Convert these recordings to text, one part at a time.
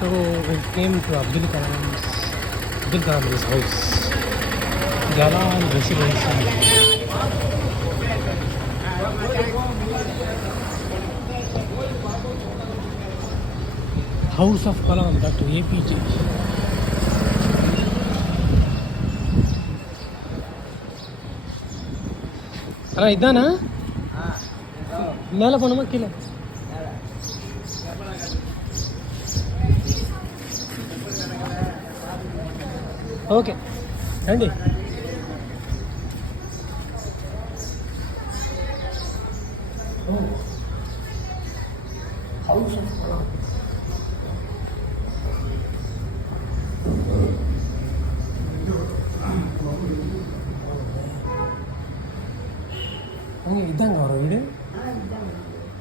So we came to Abdul Kalam's house. Jalan Residency. House of Kalam, Dr. APJ. அண்ணா இதானா மேலே போகணுமா கீழே? Okay రండి. House of Kalam. அங்கே இதாங்க வர வீடு.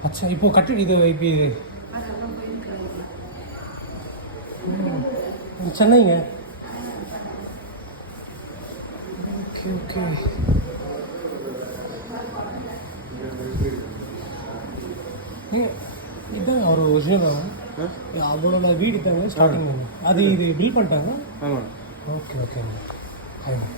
அச்சா இப்போ கட்டிடு இது இப்போ இது சென்னைங்க. Okay okay. இதாங்க அவர் ஒரிஜினல் அவரோட வீடு தாங்க ஸ்டார்டிங். அது இது பில் பண்ணிட்டாங்க. ஆமாம். ஓகே ஓகேங்க. ஆமாம்.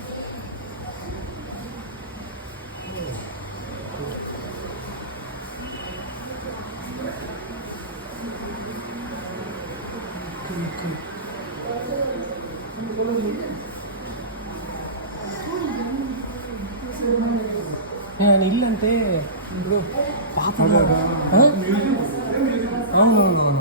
నేను ఇల్లంటే ఇప్పుడు పాత అవునవునవును